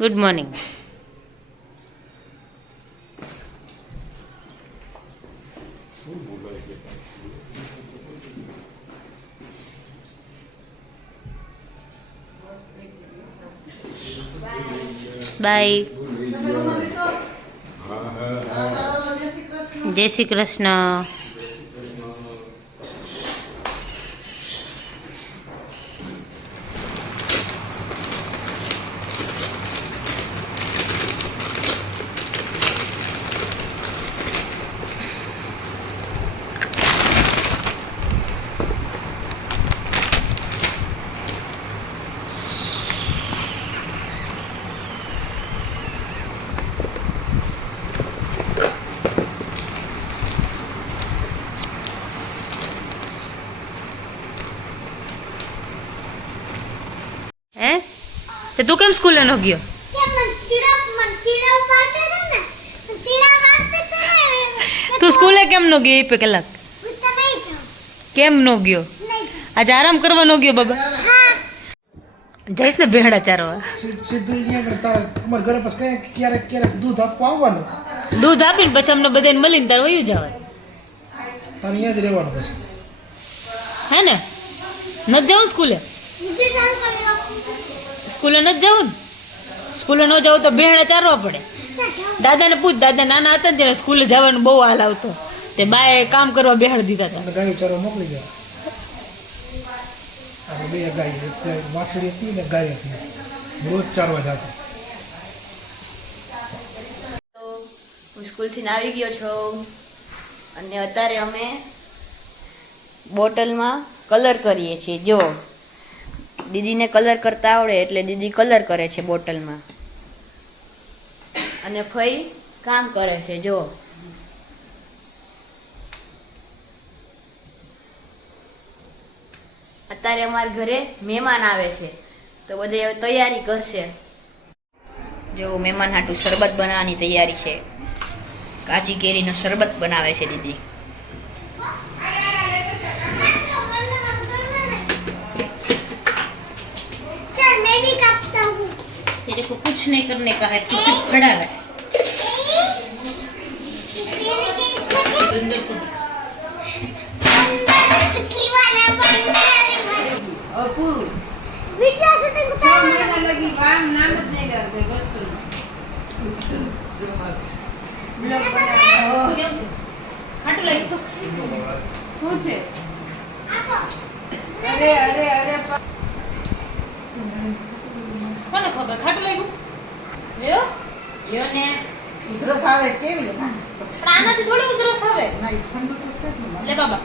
Good morning. By. જય શ્રી કૃષ્ણ. તે તું કેમ સ્કૂલે ન ગયો? તું સ્કૂલે કેમ ન ગયો? એ કલાક કેમ ન ગયો? આજે આરામ કરવા ન ગયો બાબા? જઈશ ને ભેડા ચારવા. દૂધ આપીને પછી અમને બધાને મળીને તાર વયું જવાય. હે ને? નથી જવું સ્કૂલે? સ્કૂલે નથી જવું ને? સ્કૂલે ન જવું તો ભેણા ચારવા પડે. દાદાને પૂછ, દાદા નાના હતા ને ત્યારે સ્કૂલે જવાનું બહુ હાલ આવતો, તે બાએ કામ કરવા બેહાડી દીધા હતા. ગાયો ચારવા મોકલી ગયા. બે ગાય, વાસળી હતી ને ગાય હતી, રોજ ચારવા જતા. હું સ્કૂલથી આવી ગયો છું અને અત્યારે અમે બોટલમાં કલર કરીએ છીએ. જો દીદીને કલર કરતા આવડે એટલે દીદી કલર કરે છે બોટલમાં, અને ફઈ કામ કરે છે. જો અત્યારે અમારા ઘરે મહેમાન આવે છે તો બધે તૈયારી કરશે. જો મહેમાન હાટું શરબત બનાવવાની તૈયારી છે. કાચી કેરીનો શરબત બનાવે છે દીદી. तेरे को कुछ नहीं करने का है, तू सिर्फ खड़ा रह. अंदर को ખાટું લાગ્યું તો શું છે? કોને ખબર ખાટું લાગ્યું? લ્યો લ્યો ને. ઉધરસ આવે કેવી લે? પણ આનાથી થોડી ઉધરસ આવે. ના એ ઠંડુ તો છે ને. લે બાબા.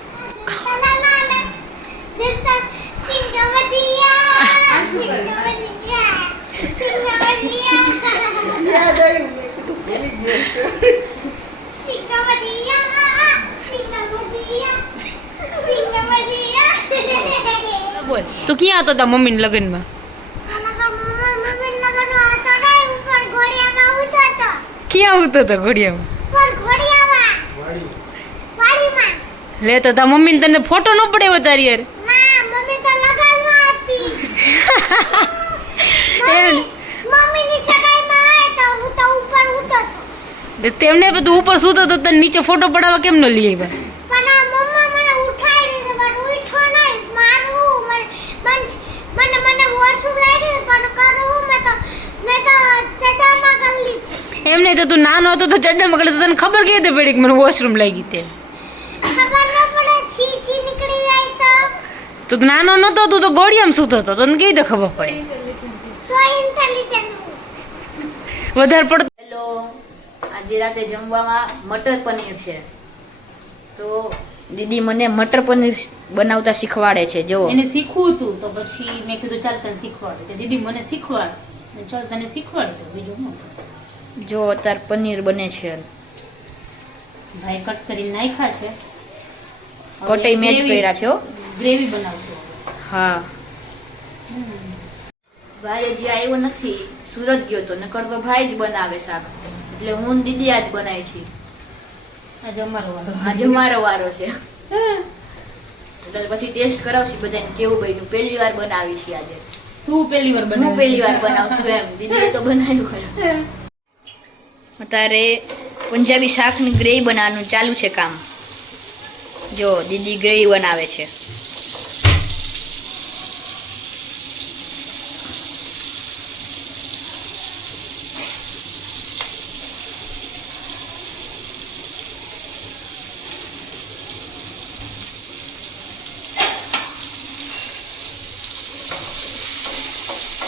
યાદ આવ્યું મેં કીધું ભૂલી ગયો છે. બોલ તું ક્યાં હતો તા મમ્મીના લગ્નમાં? ક્યાં ઉતો તો ઘોડિયામાં? લે તો તા મમ્મીને તને ફોટો ન પડ્યો તારી યાર? તેમને બધું ઉપર સૂતો તો તને નીચે ફોટો પડાવવા કેમ ન લઈ આવ્યા? એમ નહીં તો તું નાનો હતો તો ચડ્ડામાં ગયો તો તને ખબર કેવી રીતે પડી કે મને વોશરૂમ લાગી? તે તું નાનો નતો, તું તો ગોળિયામાં સૂતો હતો, તને કેવી રીતે ખબર પડે? વધારે પડતો. હેલો, આજે રાતે જમવામાં મટર પનીર છે. તો દીદી મને મટર પનીર બનાવતા શીખવાડે છે. જો એને શીખવું હતું તો પછી મેં કીધું ચાલ તને શીખવાડ. કે દીદી મને શીખવાડ. ચાલ તને શીખવાડ તો બીજું શું. જો અત્યારે પનીર બને છે. ભાઈ કટ કરીને નાખ્યા છે. કટઈ મેચ કર્યા છે. ગ્રેવી બનાવશું. હા, ભાઈ હજી આવ્યો નથી, સુરત ગયો તો, નકર તો ભાઈ જ બનાવે શાક. એટલે હું ને દીદી આજ બનાવી છે. આજે અમારો વારો. આજે મારો વારો છે. એટલે પછી ટેસ્ટ કરાવશી બધાને કેવું બન્યું. પહેલી વાર બનાવી છે આજે. તું પહેલી વાર હું બનાવી પહેલી વાર બનાવું છું એમ દીદીએ તો બનાવ્યું ખરું અત્યારે પંજાબી શાકની ગ્રેવી બનાવવાનું ચાલુ છે કામ જો દીદી ગ્રેવી બનાવે છે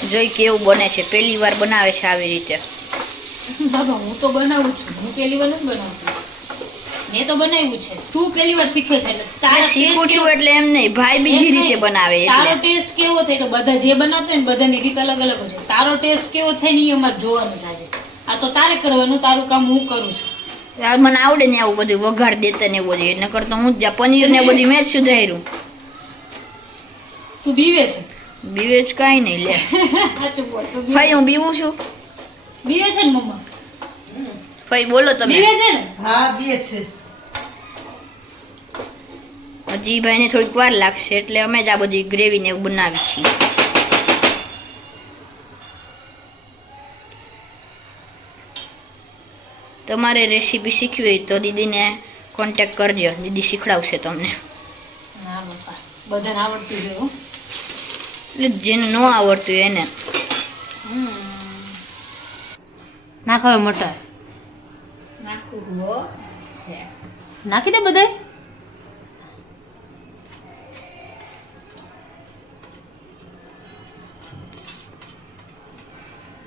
જોઈ કેવું બને છે પહેલી વાર બનાવે છે આવી રીતે બાબા હું તો બનાવું છું હું પહેલી વાર નથી બનાવતી મેં તો બનાવ્યું છે તું પહેલી વાર શીખે છે એટલે તારો શીખું taste છું કેવો- એટલે એમ નહીં ભાઈ બીજી રીતે બનાવે તારો એટલે ટેસ્ટ કેવો થાય તો બધા જે બનાવતા હોય ને બધાની રીત અલગ અલગ હોય છે તારો ટેસ્ટ કેવો થાય ને એ અમારે જોવાનું છે આજે આ તો તારે કરવાનું તારું કામ હું કરું છું આ મને આવડે ને આવું બધું વઘાર દેતા ને એવું બધું એટલે કરતો હું જ પનીર ને બધું મેં જ સુધાર્યું તું બીવે છે બીવે જ કાંઈ નહીં લે સાચું બોલ તું ભાઈ હું બીવું છું બીવે છે ને મમ્મા ભાઈ બોલો તમે બીવે છે ને હા બે છે હજી ભાઈને થોડીક વાર લાગશે એટલે અમે જ આ બધી ગ્રેવી ને એવું બનાવી છીએ તમારે રેસીપી શીખવી હોય તો દીદીને કોન્ટેક્ટ કરજો દીદી શીખડાવશે તમને ના બાપા બધાને આવડતું જ હોય હો. એટલે જેને ન આવડતું હોય એને નાખ હવે મટર નાખી દે બધાય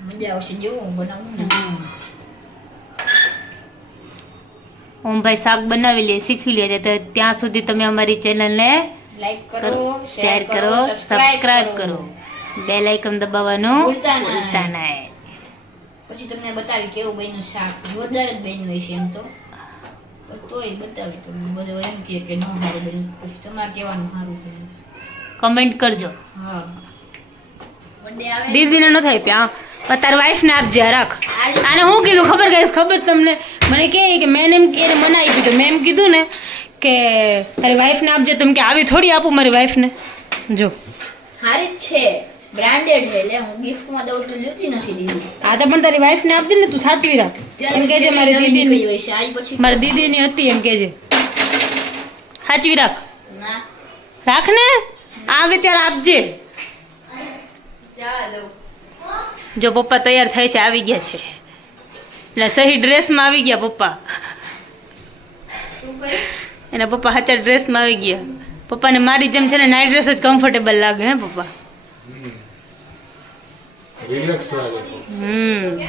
મજા આવશે જેવું હું બનાવું ને ઓમભાઈ શાક બનાવી લે શીખી લે તો ત્યાં સુધી તમે અમારી ચેનલને લાઈક કરો શેર કરો સબસ્ક્રાઇબ કરો બેલ આઇકન દબાવવાનું ભૂલતા ના. ભૂલતા નહીં પછી તમને બતાવી કેવું બન્યું શાક જોરદાર જ બન્યું હોય છે એમ તો પણ તોય બતાવી તો બધા એમ કહે કે ન સારું બન્યું પછી તમારે કહેવાનું સારું બન્યું કમેન્ટ કરજો હા બર્થડે આવે દીદીને ન થાય પ્યા તારી વાઈફને આપજે આ રાખ આને હું કીધું ખબર ગાઈસ ખબર તમને મને કહે કે મેં એમ એને મનાવી દીધું મેં એમ કીધું ને કે તારી વાઈફને આપજે તમે કે આવી થોડી આપું મારી વાઈફને જો સારી જ છે બ્રાન્ડેડ છે એટલે હું ગિફ્ટમાં દઉં તો લેતી નથી દીદી આ તો પણ તારી વાઈફને આપજે ને તું સાચવી રાખ એમ કહેજે મારી નવી દીદી નીકળી હોય છે આઈ પછી મારી દીદીની હતી એમ કહેજે સાચવી રાખ ના રાખ ને આવે ત્યારે આપજે ચાલો જો પપ્પા તૈયાર થાય છે આવી ગયા છે એટલે સહી ડ્રેસમાં આવી ગયા પપ્પા તું ભાઈ એના પપ્પા સાચા ડ્રેસમાં આવી ગયા પપ્પાને મારી જેમ છે ને નાઇટ ડ્રેસ જ કમ્ફર્ટેબલ લાગે હે પપ્પા રિલેક્સ લાગે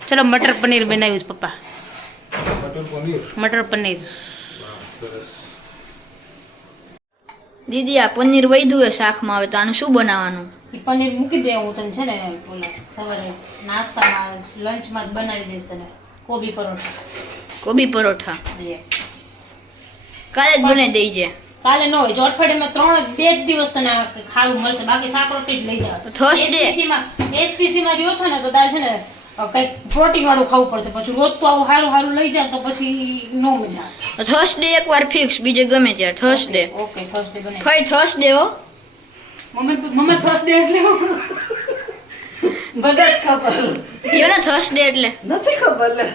ચલો મટર પનીર બનાવ્યું છે પપ્પા મટર પનીર મટર પનીર સરસ દીદી આ પનીર વધ્યું હોય શાકમાં આવે તો આનું શું બનાવવાનું એ પનીર મૂકી દે હું તને છે ને ઓલા સવારે નાસ્તામાં લંચમાં જ બનાવી દઈશ તને કોબી પરોઠા કોબી પરોઠા યસ કાલે જ બનાવી દેજે કાલે ન હોય જો અઠવાડિયામાં 2 જ દિવસ તને ખાવું મળશે બાકી શાક રોટલી જ લઈ જાવ તો Thursday. એસપીસીમાં રહ્યો છો ને તો તારે છે ને કંઈક પ્રોટીન વાળું ખાવું પડશે પછી રોજ તો આવું સારું સારું લઈ જાય તો પછી નો મજા આવે થર્સડે એકવાર ફિક્સ બીજે ગમે ત્યારે થર્સડે ઓકે થર્સડે બને ફઈ થર્સડે હો મમ્મી થર્સડે એટલે બધા ખબર યો ને થર્સડે એટલે નથી ખબર લે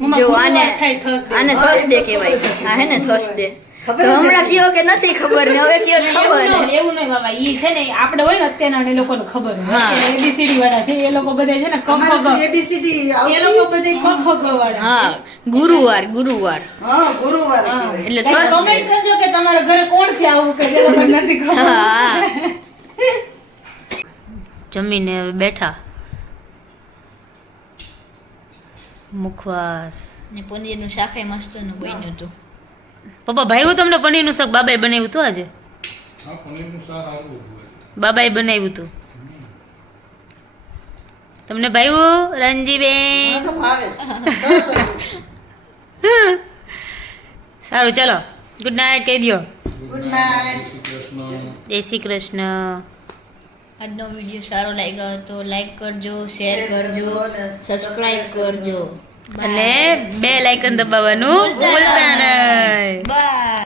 મમ્મા જો ગુરુવાર આને થાય Thursday. આને થર્સડે કહેવાય હા હે ને થર્સડે ખબર જ હમણાં કયો કે નથી ખબર ને હવે કયો ખબર એવું નહીં, એવું નહીં બાબા ઈ છે ને આપણે હોય ને અત્યારના એ લોકોને ખબર હોય હા. એબીસીડી વાળા છે એ લોકો બધા છે ને અમારે કમ એબીસીડી એ લોકો બધા કખ વાળા હા ગુરુવાર ગુરુવાર હા ગુરુવાર કહેવાય એટલે એટલે Thursday. કમેન્ટ કરજો કે તમારા ઘરે કોણ છે આવું કે જે લોકોને નથી ખબર હા જમીને હવે બેઠા મુખવાસ ને પનીરનું શાક મસ્ત નું બન્યું હતું પપ્પા ભાઈ તમને પનીરનું શાક બાબાએ બનાવ્યું હતું આજે હા પનીરનું શાક આવું બધું હોય બાબાએ બનાવ્યું હતું તમને ભાઈવું રંજીબેન મને તો ભાવે સરસ હતું. સારું ચાલો ગુડ નાઇટ કહી દો ગુડ નાઇટ શ્રી કૃષ્ણ જય શ્રી કૃષ્ણ આજનો વિડીયો સારો લાગ્યો તો લાઈક કરજો શેર કરજો સબસ્ક્રાઇબ કરજો અને બેલ આઇકન દબાવવાનું ભૂલતા નહીં બાય